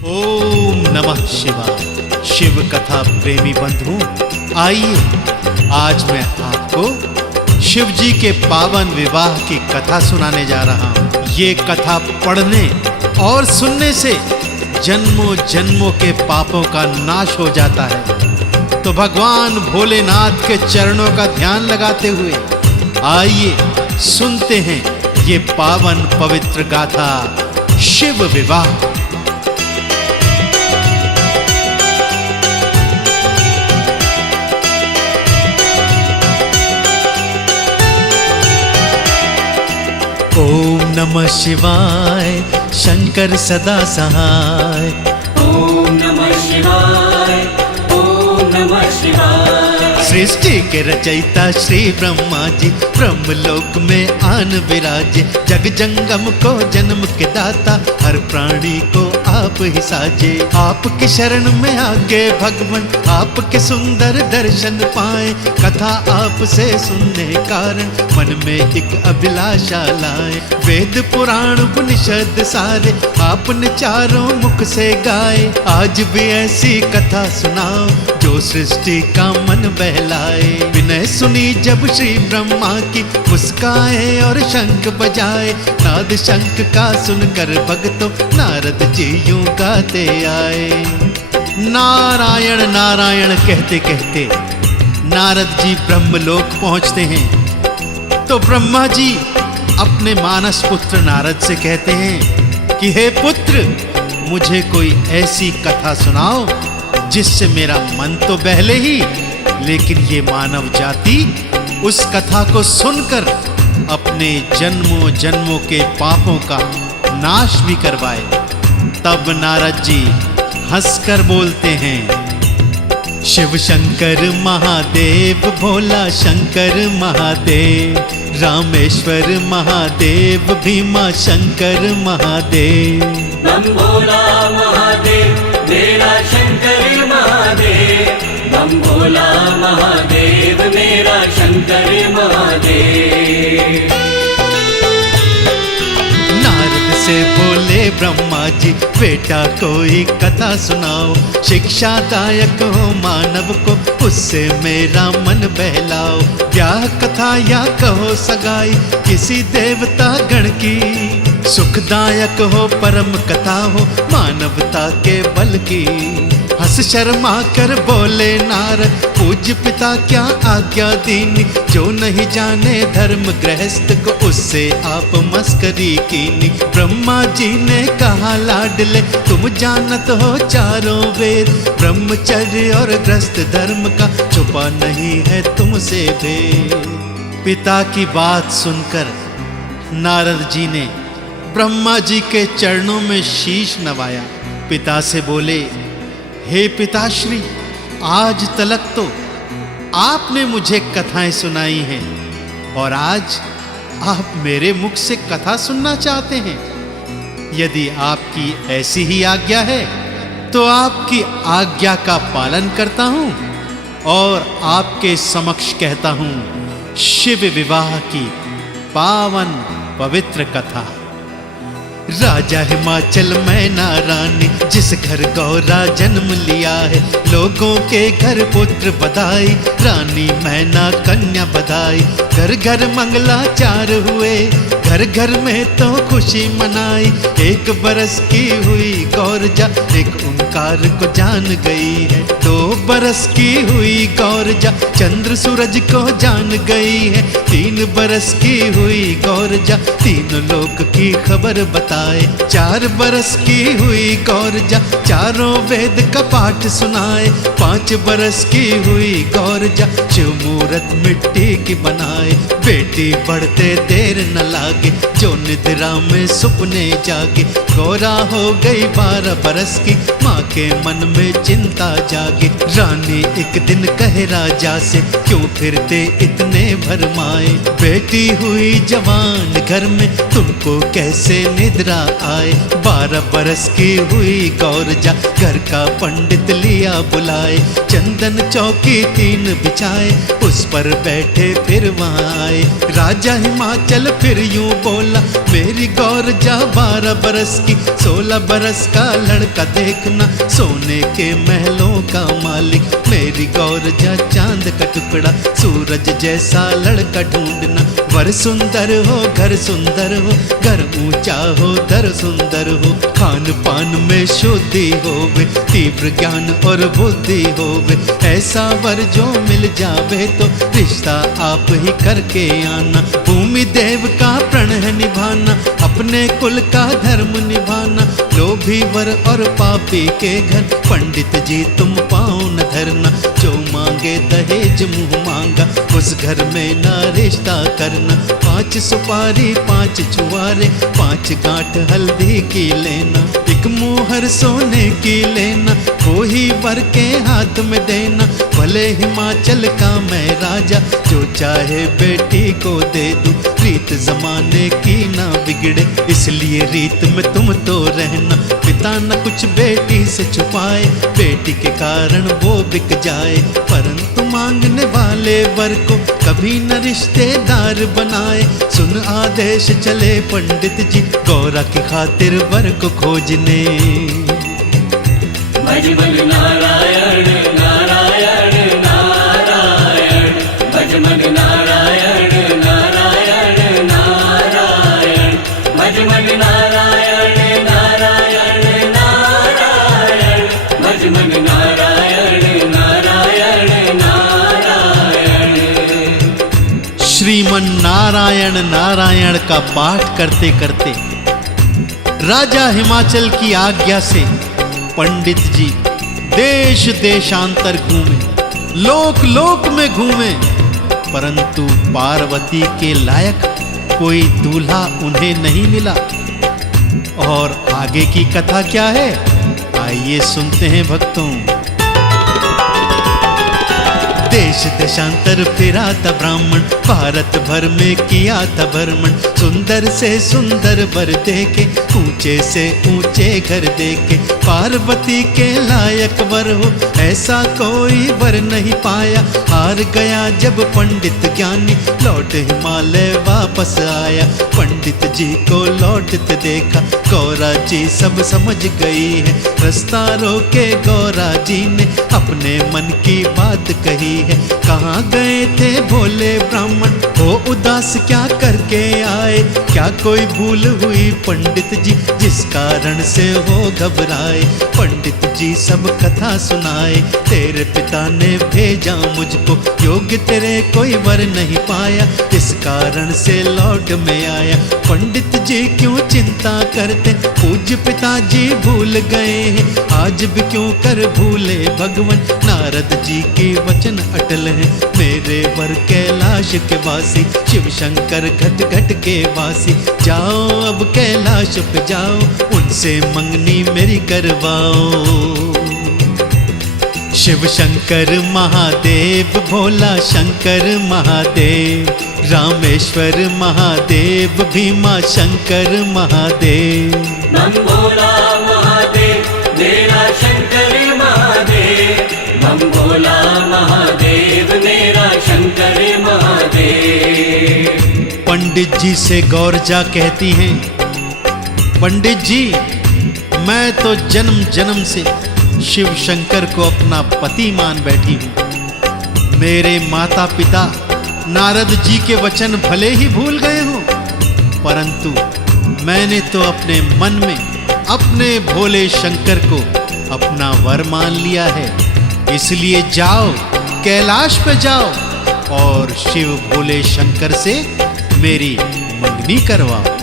ओम नमः शिवाय। शिव कथा प्रेमी बंधु, आइए आज मैं आपको शिव जी के पावन विवाह की कथा सुनाने जा रहा हूँ। ये कथा पढ़ने और सुनने से जन्मों जन्मों के पापों का नाश हो जाता है। तो भगवान भोलेनाथ के चरणों का ध्यान लगाते हुए आइए सुनते हैं ये पावन पवित्र गाथा शिव विवाह। ओम नमः शिवाय, शंकर सदा सहाय। ओम नमः शिवाय, ओम नमः शिवाय। सृष्टि के रचयिता श्री ब्रह्मा जी ब्रह्मलोक में आन विराजे। जग जंगम को जन्म के दाता, हर प्राणी को आप ही साजे। आपकी शरण में आगे भगवान, आपके सुंदर दर्शन पाए। कथा आपसे सुनने कारण मन में एक अभिलाषा लाए। वेद पुराण उपनिषद सारे आपने चारों मुख से गाए। आज भी ऐसी कथा सुनाओ जो सृष्टि का मन बहलाए। विनय सुनी जब श्री ब्रह्मा की, मुस्काए और शंख बजाए। नाद शंख का सुनकर भक्तों नारद जी यूं गाते आए। नारायण नारायण कहते कहते नारद जी ब्रह्मलोक पहुंचते हैं। तो ब्रह्मा जी अपने मानस पुत्र नारद से कहते हैं कि हे पुत्र, मुझे कोई ऐसी कथा सुनाओ जिससे मेरा मन तो बहले ही, लेकिन ये मानव जाति उस कथा को सुनकर अपने जन्मों जन्मों के पापों का नाश भी करवाए। तब नारद जी हंसकर बोलते हैं, शिव शंकर महादेव, भोला शंकर महादेव, रामेश्वर महादेव, भीमा शंकर महादेव। बम भोला महादेव, मेरा शंकर महादेव। बम भोला महादेव, मेरा शंकर महादेव। नारद से बोले ब्रह्मा जी, बेटा कोई कथा सुनाओ। शिक्षादायक हो मानव को, उससे मेरा मन बहलाओ। ब्याह कथा या कहो सगाई किसी देवता गण की, सुखदायक हो परम कथा हो मानवता के बल की। हंस शर्मा कर बोले नारद, पूज्य पिता क्या आज्ञा दीनी। जो नहीं जाने धर्म गृहस्थ को, उससे आप मस्करी कीनी। ब्रह्मा जी ने कहा लाडले, तुम जानत हो चारों वेद। ब्रह्मचर्य और ग्रस्त धर्म का छुपा नहीं है तुमसे भेद। पिता की बात सुनकर नारद जी ने ब्रह्मा जी के चरणों में शीश नवाया। पिता से बोले, हे पिताश्री, आज तलक तो आपने मुझे कथाएं सुनाई हैं और आज आप मेरे मुख से कथा सुनना चाहते हैं। यदि आपकी ऐसी ही आज्ञा है तो आपकी आज्ञा का पालन करता हूं और आपके समक्ष कहता हूं शिव विवाह की पावन पवित्र कथा। राजा हिमाचल मैना रानी, जिस घर गौरा जन्म लिया है। लोगों के घर पुत्र बधाई, रानी मैना कन्या बधाई। घर घर मंगलाचार हुए, घर घर में तो खुशी मनाई। एक बरस की हुई गौरजा, एक ओंकार को जान गई है। 2 बरस की हुई गौरजा, चंद्र सूरज को जान गई है। 3 बरस की हुई गौरजा, 3 लोक की खबर बताए। 4 बरस की हुई गौरजा, चारों वेद का पाठ सुनाए। 5 बरस की हुई गौरजा, शिव मूरत मिट्टी की बनाए। बेटी बढ़ते देर न लागे, जो निद्रा में सुपने जागे। गौरा हो गई 12 बरस की, माँ के मन में चिंता जागे। रानी एक दिन कहे राजा से, क्यों फिरते इतने भरमाए। बेटी हुई जवान घर में, तुमको कैसे निद्रा आए। 12 बरस की हुई गौर जा घर का पंडित लिया बुलाए, चंदन चौकी 3 बिछाए, उस पर बैठे फिर वहाँ आए। राजा हिमाचल फिर यूं बोला, मेरी गौर जा 12 बरस की, 16 बरस का लड़का देखना, सोने के महलों का मालिक। मेरी गौर जा चांद का टुकड़ा, सूरज जैसा लड़का ढूंढना, वर सुंदर हो घर सुंदर हो, घर ऊंचा हो दर सुंदर हो, खान पान में शुद्धि होवे, तीव्र ज्ञान और बुद्धि होवे, ऐसा वर जो मिल जावे तो रिश्ता आप ही करके आना। भूमि देव का प्रण है निभाना, अपने कुल का धर्म निभाना, लोभी वर और पापी के घर पंडित जी तुम पाँव न धरना। जो मांगे दहेज मुँह मांगा, उस घर में ना रिश्ता करना। 5 सुपारी 5 छुआरे, 5 गांठ हल्दी की लेना, 1 मुहर सोने की लेना, वो ही वर के हाथ में देना। भले हिमाचल का मैं राजा, जो चाहे बेटी को दे दूं, रीत जमाने की ना बिगड़े, इसलिए रीत में तुम तो रहना। पिता न कुछ बेटी से छुपाए, बेटी के कारण वो बिक जाए, परंतु मांगने वाले वर को कभी न रिश्तेदार बनाए। सुन आदेश चले पंडित जी, गौरा की खातिर वर को खोजने। भजमन नारायण नारायण नारायण, भजमन नारायण नारायण नारायण, भजमन नारायण नारायण नारायण, भजमन नारायण नारायण नारायण। श्रीमन नारायण नारायण का पाठ करते करते राजा हिमाचल की आज्ञा से पंडित जी देश देशांतर घूमे, लोक लोक में घूमे, परंतु पार्वती के लायक कोई दूल्हा उन्हें नहीं मिला। और आगे की कथा क्या है, आइए सुनते हैं भक्तों। देश देशांतर फिरा था ब्राह्मण, भारत भर में किया था भ्रमण, सुंदर से सुंदर वर देखे, ऊंचे से ऊंचे घर देखे, पार्वती के लायक वर हो ऐसा कोई वर नहीं पाया। हार गया जब पंडित ज्ञानी, लौट हिमालय वापस आया, पंडित जी को लौटते देखा, गौरा जी सब समझ गई है, रास्ता रोके गौरा जी ने अपने मन की बात कही है। कहाँ गए थे भोले ब्राह्मण, हो उदास क्या करके आए, क्या कोई भूल हुई पंडित जी जिस कारण से हो घबराए। पंडित जी सब कथा सुनाए, तेरे पिता ने भेजा मुझको, योग्य तेरे कोई वर नहीं पाया, इस कारण से लौट में आया। पंडित जी क्यों चिंता करते, पूज्य पिताजी भूल गए हैं, आज भी क्यों कर भूले भगवान, नारद जी की वचन अटल है, मेरे वर कैलाश के वासी, शिव शंकर घट घट के वासी। जाओ अब कैलाश पे जाओ, उनसे मंगनी मेरी करवाओ। शिव शंकर महादेव, भोला शंकर महादेव, रामेश्वर महादेव, भीमा शंकर महादेव। बम भोला महादेव मेरा शंकर महादेव, बम भोला महादेव मेरा शंकर महादेव। पंडित जी से गौरजा कहती हैं, पंडित जी मैं तो जन्म जन्म से शिव शंकर को अपना पति मान बैठी हूँ, मेरे माता पिता नारद जी के वचन भले ही भूल गए हों, परंतु मैंने तो अपने मन में अपने भोले शंकर को अपना वर मान लिया है, इसलिए जाओ कैलाश पे जाओ और शिव भोले शंकर से मेरी मंगनी करवाओ।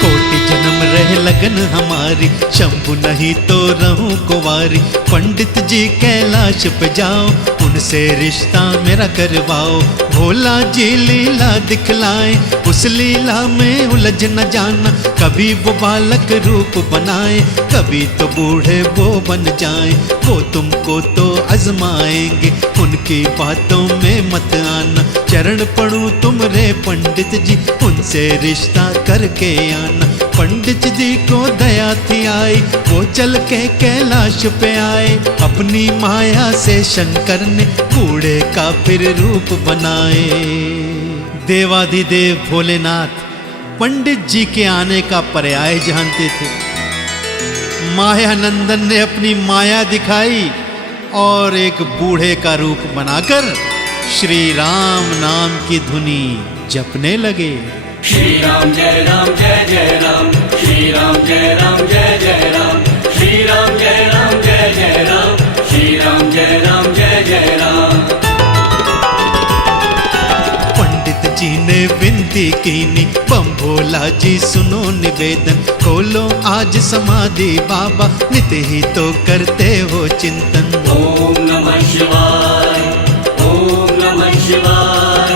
कोटि जन्म रह लगन हमारी, शंभु नहीं तो रहूं कुंवारी, पंडित जी कैलाश पे जाओ, उनसे रिश्ता मेरा करवाओ। भोला जी लीला दिखलाए, उस लीला में उलझ न जाना, कभी वो बालक रूप बनाए, कभी तो बूढ़े वो बन जाए, वो तुमको तो आजमाएंगे, उनकी बातों में मत आना, चरण पड़ूं तुमरे पंडित जी, उनसे रिश्ता करके आना। पंडित जी को दया थी आई, वो चल के कैलाश पे आए। अपनी माया से शंकर ने बूढ़े का फिर रूप बनाए। देवाधिदेव भोलेनाथ पंडित जी के आने का पर्याय जानते थे। माया नंदन ने अपनी माया दिखाई और एक बूढ़े का रूप बनाकर श्री राम नाम की धुनी जपने लगे। श्री राम जय राम जय जय राम, श्री राम जय राम जय जय राम, श्री राम जय राम जय जय राम, श्री राम जय राम जय जय राम। पंडित जी ने विनती कीनी, बम भोला जी सुनो निवेदन। खोलो आज समाधि बाबा, नित ही तो करते हो चिंतन। ओम नमः शिवाय, ओम नमः शिवाय,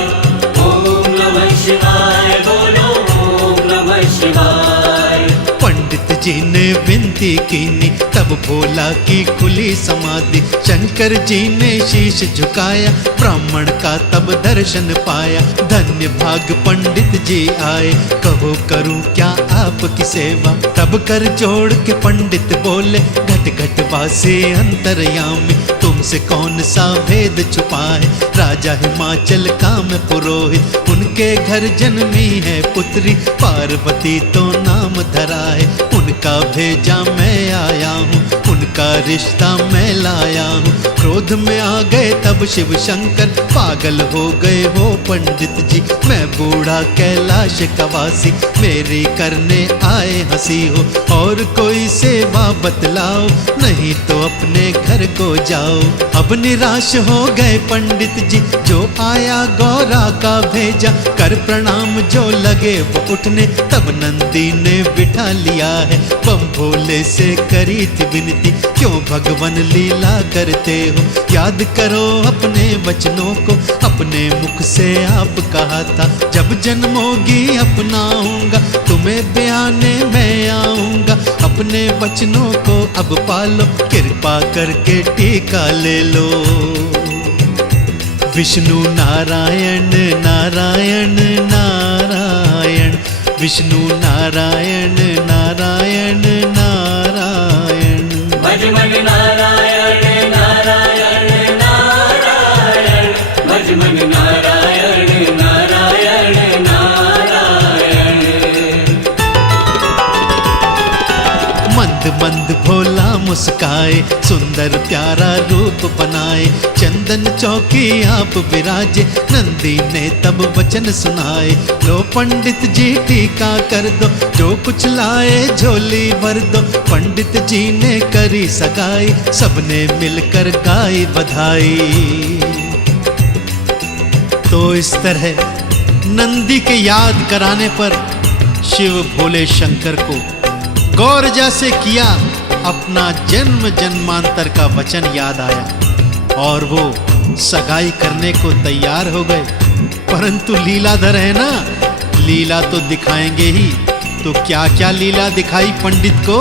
ओम नमः शिवाय, बोलो ओम नमः शिवाय। पंडित जी ने विनती कीनी, तब भोला की खुली समाधि। शंकर जी ने शीश झुकाया, ब्राह्मण का तब दर्शन पाया। धन्य भाग पंडित जी आए, कहो करूं क्या आपकी सेवा। तब कर जोड़ के पंडित बोले, घट घट वासी अंतर्यामी, तुमसे कौन सा भेद छुपा है। राजा हिमाचल का मैं पुरोहित, उनके घर जन्मी है पुत्री। पार्वती तो नाम धरा है, उनका भेजा मैं आया हूँ, उनका रिश्ता मैं लाया हूँ। क्रोध में आ गए तब शिव शंकर, पागल हो गए हो पंडित जी। मैं बूढ़ा कैलाश कवासी, मेरी करने आए हंसी हो। और कोई सेवा बतलाओ, नहीं तो अपने घर को जाओ। अब निराश हो गए पंडित जी, जो आया गौरा का भेजा। कर प्रणाम जो लगे वो उठने, तब नंदी ने बिठा लिया है। बम भोले से करी थी विनती, क्यों भगवान लीला करते हो। याद करो अपने वचनों को, अपने मुख से आप कहा था। जब जन्मोगी अपनाऊंगा, तुम्हें ब्याने मैं आऊंगा। अपने वचनों को अब पालो, कृपा करके टीका ले लो। विष्णु नारायण नारायण नारायण, विष्णु नारायण नारायण नारायण। भजमन नारायण नारायण नारायण, भजमन नारायण नारायण नारायण। मंद मंद भोला मुस्काए, सुंदर प्यारा रूप बनाए। चंदन चौकी आप विराजे, नंदी ने तब वचन सुनाए। लो पंडित जी टीका कर दो, जो कुछ लाए झोली भर दो। पंडित जी ने करी सगाई, सबने मिलकर गाई बधाई। तो इस तरह नंदी के याद कराने पर शिव भोले शंकर को गौरजा से किया अपना जन्म जन्मांतर का वचन याद आया और वो सगाई करने को तैयार हो गए। परंतु लीलाधर है ना, लीला तो दिखाएंगे ही। तो क्या क्या लीला दिखाई पंडित को,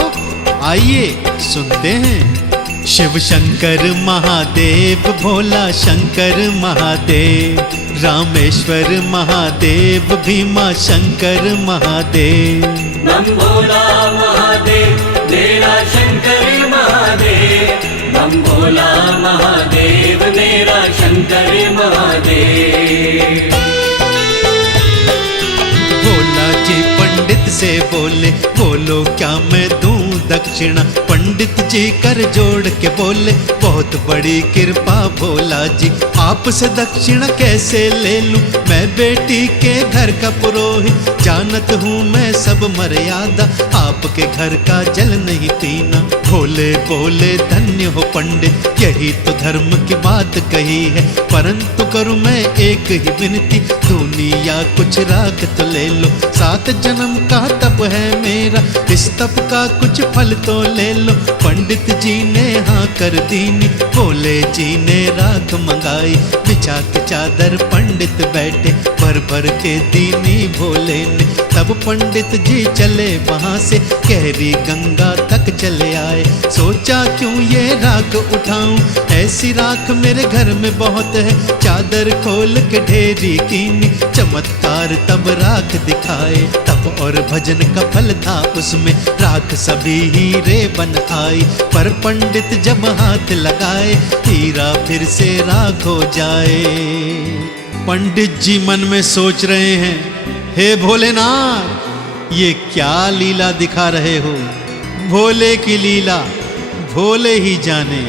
आइए सुनते हैं। शिव शंकर महादेव, भोला शंकर महादेव, रामेश्वर महादेव, भीमा शंकर महादेव। बम भोला महादेव, मेरा शंकर महादेव। बम भोला महादेव, मेरा शंकर महादेव। भोला जी पंडित से बोले, बोलो क्या मैं दूं दक्षिणा। पंडित जी कर जोड़ के बोले, बहुत बड़ी कृपा भोला जी। आपसे दक्षिणा कैसे ले लूं, मैं बेटी के घर का पुरोहित। जानत हूँ मैं सब मर्यादा, आपके घर का जल नहीं पीना। भोले बोले धन्य हो पंडित, यही तो धर्म की बात कही है। परंतु करूँ मैं एक ही विनती, दुनिया कुछ राख तो ले लो। 7 जन्म का तप है मेरा, इस तप का कुछ फल तो ले लो। पंडित जी ने हाँ कर दीनी, भोले जी ने राख मंगाई। बिछा के चादर पंडित बैठे, भर भर के दीनी भोले ने। तब पंडित जी चले वहाँ से, गहरी गंगा तक तक चले आए। सोचा क्यों ये राख उठाऊं, ऐसी राख मेरे घर में बहुत है। चादर खोल के ढेरी कीनी, चमत्कार तब राख दिखाए। तप और भजन का फल था उसमें, राख सभी हीरे बन आई। पर पंडित जब हाथ लगाए, हीरा फिर से राख हो जाए। पंडित जी मन में सोच रहे हैं, हे भोलेनाथ, ये क्या लीला दिखा रहे हो? भोले की लीला भोले ही जाने।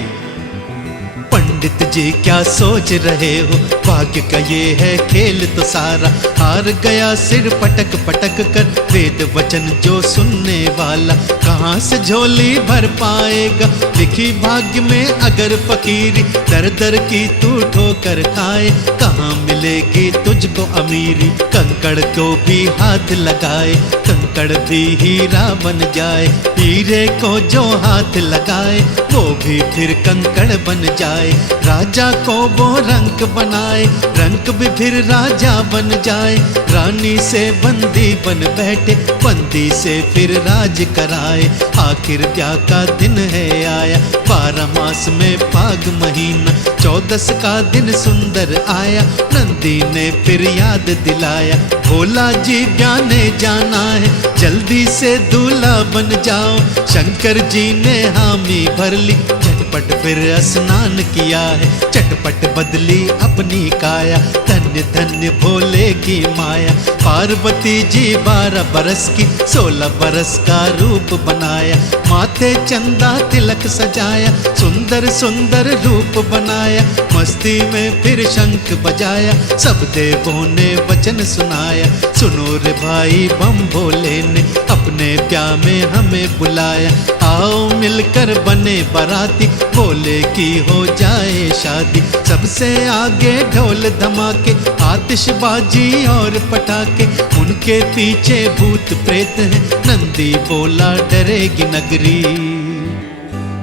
पंडित जी क्या सोच रहे हो, भाग्य का ये है खेल तो सारा। हार गया सिर पटक पटक कर, वेद वचन जो सुनने वाला कहाँ से झोली भर पाएगा। लिखी भाग्य में अगर फकीरी, दर दर की तू ठोकर खाए। कहाँ मिलेगी तुझको अमीरी, कंकड़ को भी हाथ लगाए। कंकड़ भी हीरा बन जाए, हीरे को जो हाथ लगाए वो भी फिर कंकड़ बन जाए। राजा को वो रंक बनाए, रंक भी फिर राजा बन जाए। रानी से बंदी बन बैठे, बंदी से फिर राज कराए। आखिर ब्याह का दिन है आया, 12 मास में फाग महीना। 14 का दिन सुंदर आया, नंदी ने फिर याद दिलाया। भोला जी ब्याने जाना है, जल्दी से दूल्हा बन जाओ। शंकर जी ने हामी भर ली, झटपट फिर स्नान किया है। चटपट बदली अपनी काया, धन्य धन्य भोले की माया। पार्वती जी 12 बरस की, 16 बरस का रूप बनाया। माथे चंदा तिलक सजाया, सुंदर सुंदर रूप बनाया। मस्ती में फिर शंख बजाया, सब देवों ने वचन सुनाया। सुनो रे भाई बम भोले ने, अपने ब्याह में हमें बुलाया। आओ मिलकर बने बाराती, भोले की हो जाए शादी। सबसे आगे ढोल धमाके, आतिशबाजी और पटाखे। उनके पीछे भूत प्रेत हैं, नंदी बोला डरेगी नगरी।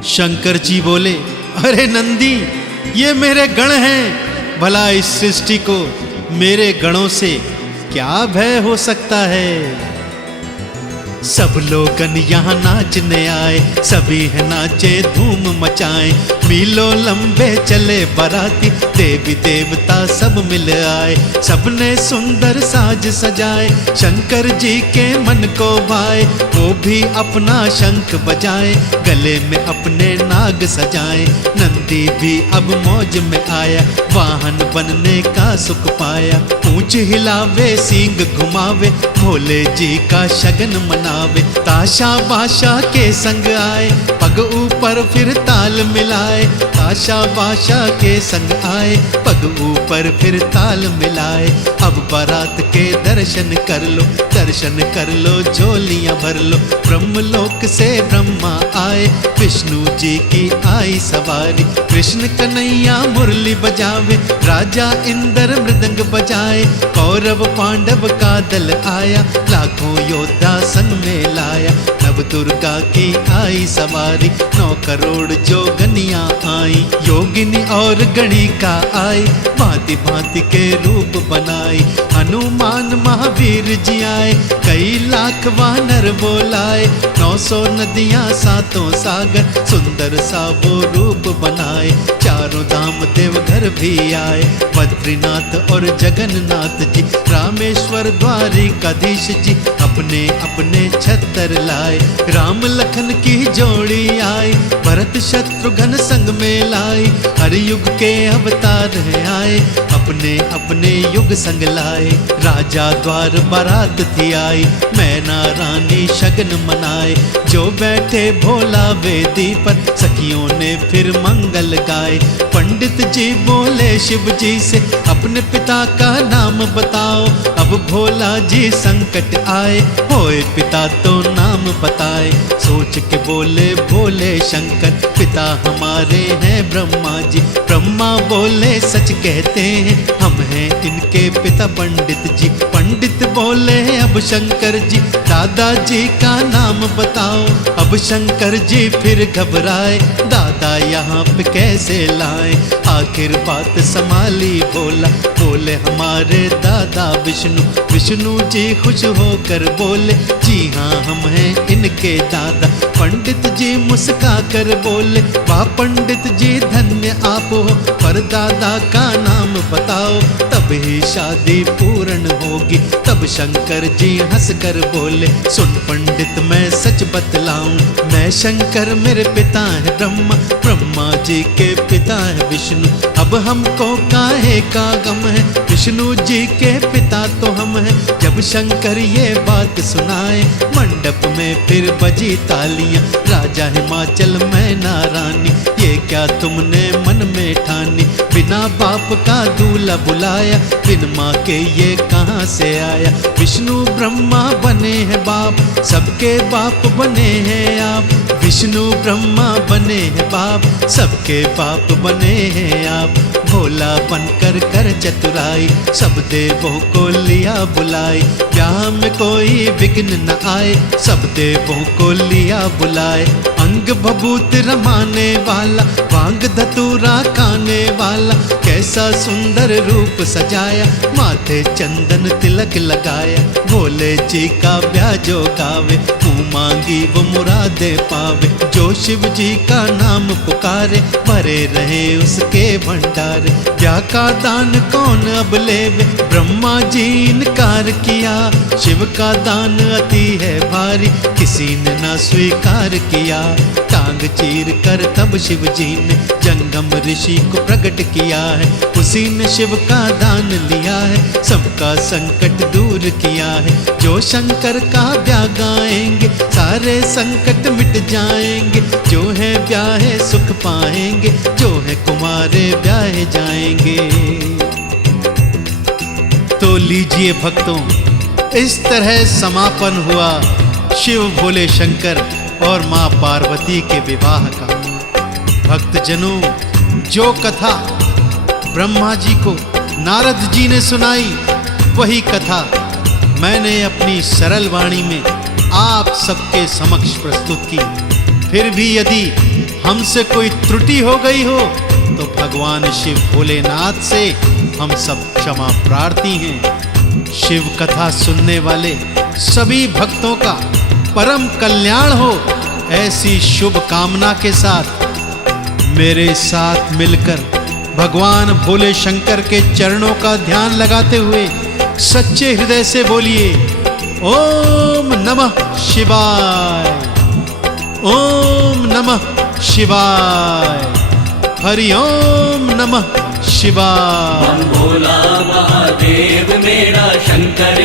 शंकर जी बोले, अरे नंदी, ये मेरे गण हैं, भला इस सृष्टि को मेरे गणों से क्या भय हो सकता है। सब लोगन यहाँ नाचने आए, सभी है नाचे धूम मचाए। मीलों लंबे चले बाराती, देवी देवता सब मिल आए। सबने सुंदर साज सजाए, शंकर जी के मन को भाए। वो भी अपना शंख बजाए, गले में अपने नाग सजाए। नंदी भी अब मौज में आया, वाहन बनने का सुख पाया। पूंछ हिलावे सींग घुमावे, भोले जी का शगन मनावे। ताशा बाशा के संग आए, पग ऊपर फिर ताल मिलाए। ताशा बाशा के संग आए, पग ऊपर फिर ताल मिलाए। अब बारात के दर्शन कर लो, दर्शन कर लो, झोलियां भर लो। ब्रह्मलोक से ब्रह्मा आए, विष्णु जी की आई सवारी। कृष्ण कन्हैया मुरली बजावे, राजा इंद्र मृदंग बजाए। कौरव पांडव का दल आया, लाखों योद्धा संग में लाया। नव दुर्गा की आई सवारी, 9 करोड़ जोगनियां आई। योगिनी और गणिका आई, भांति भांति के रूप बनाई। हनुमान महावीर जी आए, कई लाख वानर बोलाए। 900 नदियां 7 सागर, सुंदर सा वो रूप बनाए। चारों धाम देवघर भी आए, बद्रीनाथ और जगन्नाथ जी। रामेश्वर द्वारिकाधीश जी, अपने अपने छत्तर लाए। राम लखन की जोड़ी आई, भरत शत्रुघ्न संग में लाई। हर युग के अवतार हैं आए, अपने अपने युग संग लाए। राजा द्वार बारात थी आई, मैना रानी शगन मनाए। जो बैठे भोला वेदी पर, सखियों ने फिर मंगल गाए। पंडित जी बोले शिव जी से, अपने पिता का नाम बताओ। अब भोला जी संकट आए, होए पिता तो नाम बताए। सोच के बोले भोले शंकर, पिता हमारे हैं ब्रह्मा जी। ब्रह्मा बोले सच कहते हैं, हम हैं इनके पिता पंडित जी। पंडित बोले अब शंकर जी, दादाजी का नाम बताओ। अब शंकर जी फिर घबराए, दादा दादा यहाँ पे कैसे लाए। आखिर बात संभाली भोला, बोले हमारे दादा विष्णु। विष्णु जी खुश होकर बोले, जी हाँ हम हैं इनके दादा। पंडित जी मुस्का कर बोले, वाह पंडित जी धन्य आप हो, पर दादा का नाम बताओ, तब ही शादी पूर्ण होगी। तब शंकर जी हंस कर बोले, सुन पंडित मैं सच बतलाऊं, मैं शंकर मेरे पिता है ब्रह्मा, ब्रह्मा जी के पिता है विष्णु। अब हमको काहे का गम है, विष्णु जी के पिता तो हम हैं। जब शंकर ये बात सुनाए, मंडप में फिर बजी तालियां। राजा हिमाचल मैना रानी, ये क्या तुमने मन में ठानी, बिना बाप का दूल्हा बुलाया, बिन माँ के ये कहाँ से आया। विष्णु ब्रह्मा बने हैं बाप, सबके बाप बने हैं आप। विष्णु ब्रह्मा बने हैं बाप, सबके बाप बने हैं आप। भोला बनकर कर चतुराई, सब देवों को लिया बुलाई। ब्याह में कोई विघ्न न आए, सब देवों को लिया बुलाए। अंग भभूत रमाने वाला, भांग धतूरा खाने वाला, कैसा सुंदर रूप सजाया, माथे चंदन तिलक लगाया। भोले जी का ब्याह जो गावे, मुँह मांगी वो मुरादे पावे। जो शिव जी का नाम पुकारे, भरे रहे उसके भंडारे। ब्याह का दान कौन अब लेवे, ब्रह्मा जी इनकार किया। शिव का दान अति है भारी, किसी ने ना स्वीकार किया। टांग चीर कर तब शिव जी ने जंगम ऋषि को प्रकट किया है। उसी ने शिव का दान लिया है, सबका संकट दूर किया है। जो शंकर का ब्याह गाएंगे, सारे संकट मिट जाएंगे। जो है ब्याहे सुख पाएंगे, जो है कुमारे ब्याहे जाएंगे। तो लीजिए भक्तों, इस तरह समापन हुआ शिव भोले शंकर और माँ पार्वती के विवाह का। भक्तजनों, जो कथा ब्रह्मा जी को नारद जी ने सुनाई, वही कथा मैंने अपनी सरल वाणी में आप सबके समक्ष प्रस्तुत की। फिर भी यदि हमसे कोई त्रुटि हो गई हो, तो भगवान शिव भोलेनाथ से हम सब क्षमा प्रार्थी हैं। शिव कथा सुनने वाले सभी भक्तों का परम कल्याण हो, ऐसी शुभ कामना के साथ मेरे साथ मिलकर भगवान भोले शंकर के चरणों का ध्यान लगाते हुए सच्चे हृदय से बोलिए, ओम नमः शिवाय, ओम नमः शिवाय, हरि ओम नमः शिवाय। बम भोला महादेव मेरा शंकर